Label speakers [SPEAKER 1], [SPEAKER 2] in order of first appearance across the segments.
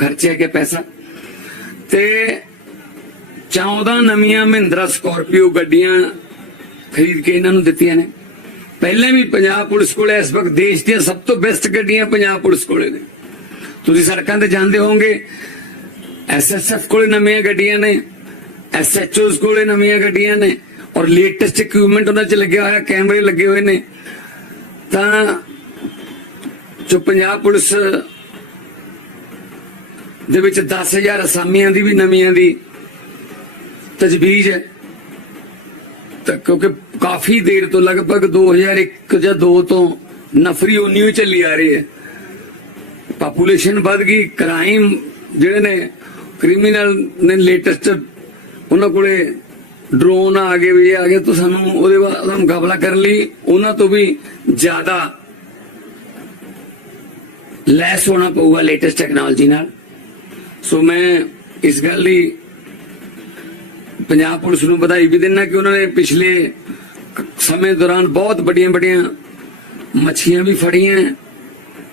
[SPEAKER 1] ਖਰਚਿਆ ਗਿਆ ਪੈਸਾ। ਤੇ 14 ਨਵੀਆਂ ਮਹਿੰਦਰਾ ਸਕਾਰਪੀਓ ਗੱਡੀਆਂ ਖਰੀਦ ਕੇ ਇਹਨਾਂ ਨੂੰ ਦਿੱਤੀਆਂ ਨੇ। ਪਹਿਲਾਂ ਵੀ ਪੰਜਾਬ ਪੁਲਿਸ ਕੋਲੇ ਇਸ ਵਕਤ ਦੇਸ਼ ਦੀਆਂ ਸਭ ਤੋਂ ਬੈਸਟ ਗੱਡੀਆਂ ਪੰਜਾਬ ਪੁਲਿਸ ਕੋਲੇ ਨੇ। ਤੁਸੀਂ ਸੜਕਾਂ ਤੇ ਜਾਂਦੇ ਹੋਵੋਗੇ ਐਸਐਸਐਫ ਕੋਲੇ ਨਵੀਆਂ ਗੱਡੀਆਂ ਨੇ ਐਸਐਚਓਸ ਕੋਲੇ ਨਵੀਆਂ ਗੱਡੀਆਂ ਨੇ, ਔਰ ਲੇਟੈਸਟ ਇਕਵਿਪਮੈਂਟ ਉਹਨਾਂ 'ਚ ਲੱਗਿਆ ਹੋਇਆ, ਕੈਮਰੇ ਲੱਗੇ ਹੋਏ ਨੇ। ਤਾਂ ਜੋ ਪੰਜਾਬ ਪੁਲਿਸ ਦੇ ਵਿੱਚ 10000 ਅਸਾਮੀਆਂ ਦੀ ਵੀ ਨਵੀਆਂ ਦੀ ਤਜਵੀਜ਼ ਹੈ। ਤਾਂ ਕਿਉਂਕਿ ਕਾਫੀ ਦੇਰ ਤੋਂ ਲਗਭਗ 2001 ਜਾਂ 2 ਤੋਂ ਨਫਰੀ ਉਨੀ ਹੀ ਚੱਲੀ ਆ ਰਹੀ ਹੈ। ਪਾਪੂਲੇਸ਼ਨ ਵੱਧ ਗਈ ਕ੍ਰਾਈਮ ਜਿਹੜੇ ਨੇ ਕ੍ਰਿਮੀਨਲ ਨੇ ਲੇਟੈਸਟ ਉਹਨਾਂ ਕੋਲੇ ਡਰੋਨ ਆ ਗਏ ਵੀ ਆ ਗਏ ਤਾਂ ਸਾਨੂੰ ਉਹਦੇ ਬਾਅਦ ਉਹਦਾ ਮੁਕਾਬਲਾ ਕਰਨ ਲਈ ਉਹਨਾਂ ਤੋਂ ਵੀ ਜ਼ਿਆਦਾ ਲੈਸ ਹੋਣਾ ਪਊਗਾ ਲੇਟੈਸਟ ਟੈਕਨੋਲੋਜੀ ਨਾਲ। ਸੋ ਮੈਂ ਇਸ ਗੱਲ ਦੀ ਪੰਜਾਬ ਪੁਲਿਸ ਨੂੰ ਵਧਾਈ ਵੀ ਦਿੰਦਾ ਕਿ ਉਹਨਾਂ ਨੇ ਪਿਛਲੇ ਸਮੇਂ ਦੌਰਾਨ ਬਹੁਤ ਵੱਡੀਆਂ ਵੱਡੀਆਂ ਮੱਛੀਆਂ ਵੀ ਫੜੀਆਂ,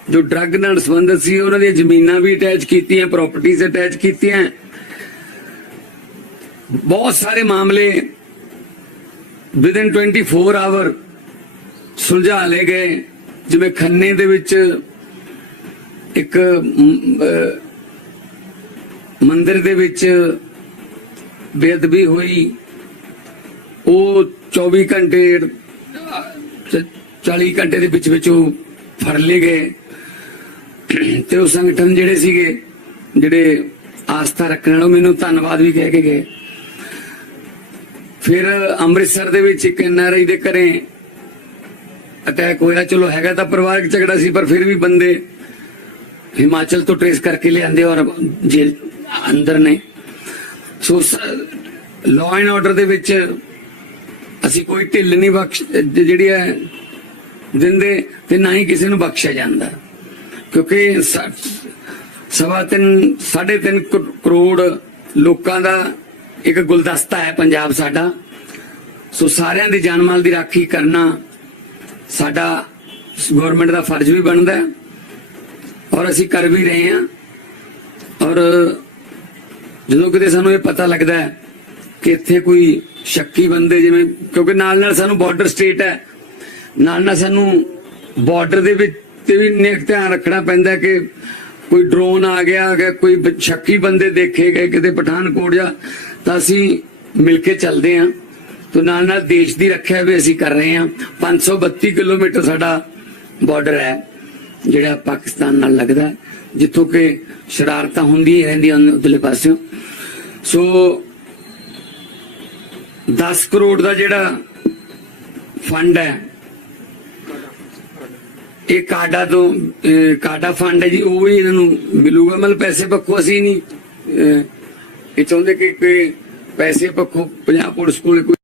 [SPEAKER 1] ਜੋ ਡਰੱਗ ਨਾਲ ਸੰਬੰਧਿਤ ਸੀ, ਉਹਨਾਂ ਦੀਆਂ ਜ਼ਮੀਨਾਂ ਵੀ ਅਟੈਚ ਕੀਤੀਆਂ ਪ੍ਰਾਪਰਟੀਆਂ ਅਟੈਚ ਕੀਤੀਆਂ। ਬਹੁਤ ਸਾਰੇ ਮਾਮਲੇ ਵਿਦਿਨ 24 ਆਵਰ ਸੁਲਝਾ ਲਏ ਗਏ, ਜਿਵੇਂ ਖੰਨੇ ਦੇ ਵਿੱਚ ਇੱਕ ਮੰਦਿਰ ਦੇ ਵਿੱਚ ਬੇਅਦਬੀ ਹੋਈ। ਉਹ 24 ਘੰਟੇ ਚ- 40 ਘੰਟੇ ਦੇ ਵਿੱਚ ਵਿੱਚ ਉਹ ਫੜ ਲਏ ਗਏ। ਤੇ ਉਹ ਸੰਗਠਨ ਜਿਹੜੇ ਸੀਗੇ, ਜਿਹੜੇ ਆਸਥਾ ਰੱਖਣ ਵਾਲੇ ਮੈਨੂੰ ਧੰਨਵਾਦ ਵੀ ਕਹਿ ਕੇ ਗਏ। ਫਿਰ ਅੰਮ੍ਰਿਤਸਰ ਦੇ ਵਿੱਚ ਇੱਕ ਐਨਆਰਆਈ ਦੇ ਘਰੇ ਅਟੈਕ ਹੋਇਆ। ਚਲੋ ਹੈਗਾ ਤਾਂ ਪਰਿਵਾਰਕ ਝਗੜਾ ਸੀ, ਪਰ ਫਿਰ ਵੀ ਬੰਦੇ ਹਿਮਾਚਲ ਤੋਂ ਟ੍ਰੇਸ ਕਰਕੇ ਲਿਆਂਦੇ ਔਰ ਜੇਲ੍ਹ ਅੰਦਰ ਨੇ। ਸੋ ਲਾਅ ਐਂਡ ਆਰਡਰ ਦੇ ਵਿੱਚ ਅਸੀਂ ਕੋਈ ਢਿੱਲ ਨਹੀਂ ਬਖਸ਼ ਜਿਹੜੀ ਹੈ, ਦਿੰਦੇ ਤੇ ਨਾ ਹੀ ਕਿਸੇ ਨੂੰ ਬਖਸ਼ਿਆ ਜਾਂਦਾ। ਕਿਉਂਕਿ ਸਵਾ ਤਿੰਨ, ਸਾਢੇ ਤਿੰਨ ਕਰੋ- ਕਰੋੜ ਲੋਕਾਂ ਦਾ ਇੱਕ ਗੁਲਦਸਤਾ ਹੈ ਪੰਜਾਬ ਸਾਡਾ। ਸੋ ਸਾਰਿਆਂ ਦੀ ਜਾਨ ਮਾਲ ਦੀ ਰਾਖੀ ਕਰਨਾ ਸਾਡਾ ਗਵਰਨਮੈਂਟ ਦਾ ਫਰਜ਼ ਵੀ ਬਣਦਾ ਹੈ। ਔਰ ਅਸੀਂ ਕਰ ਵੀ ਰਹੇ ਹਾਂ। ਔਰ ਜਦੋਂ ਕਿਤੇ ਸਾਨੂੰ ਇਹ ਪਤਾ ਲੱਗਦਾ ਹੈ ਕਿ ਇੱਥੇ ਕੋਈ ਸ਼ੱਕੀ ਬੰਦੇ ਜਿਵੇਂ, ਕਿਉਂਕਿ ਨਾਲ ਨਾਲ ਸਾਨੂੰ ਬਾਰਡਰ ਸਟੇਟ ਹੈ, ਨਾਲ ਨਾਲ ਸਾਨੂੰ ਬਾਰਡਰ ਦੇ ਵਿੱਚ ਤੇ ਵੀ ਨੇਕ ਧਿਆਨ ਰੱਖਣਾ ਪੈਂਦਾ ਕਿ ਕੋਈ ਡਰੋਨ ਆ ਗਿਆ ਕਿ ਕੋਈ ਸ਼ੱਕੀ ਬੰਦੇ ਦੇਖੇ ਗਏ ਕਿਤੇ ਪਠਾਨਕੋਟ ਜਾਂ, ਤਾਂ ਅਸੀਂ ਮਿਲ ਕੇ ਚੱਲਦੇ ਹਾਂ। ਤੋਂ ਨਾਲ ਨਾਲ ਦੇਸ਼ ਦੀ ਰੱਖਿਆ ਵੀ ਅਸੀਂ ਕਰ ਰਹੇ ਹਾਂ। 532 ਕਿਲੋਮੀਟਰ ਸਾਡਾ ਬਾਰਡਰ ਹੈ। ਜਿਹੜਾ ਪਾਕਿਸਤਾਨ ਨਾਲ ਲੱਗਦਾ ਜਿੱਥੋਂ ਕਿ ਸ਼ਰਾਰਤਾਂ ਹੁੰਦੀਆਂ ਰਹਿੰਦੀਆਂ ਉਧਰਲੇ ਪਾਸਿਓਂ। ਸੋ 10 ਕਰੋੜ ਦਾ ਜਿਹੜਾ ਫੰਡ ਹੈ, ਇਹ ਕਾਡਾ ਤੋਂ ਕਾਡਾ ਫੰਡ ਹੈ ਜੀ, ਉਹ ਵੀ ਇਹਨਾਂ ਨੂੰ ਮਿਲੂਗਾ। ਮਤਲਬ ਪੈਸੇ ਪੱਖੋਂ ਅਸੀਂ ਨਹੀਂ ਇਹ ਚਾਹੁੰਦੇ ਕਿ ਪੈਸੇ ਪੱਖੋਂ ਪੰਜਾਬ ਪੁਲਿਸ ਕੋਲ ਕੋਈ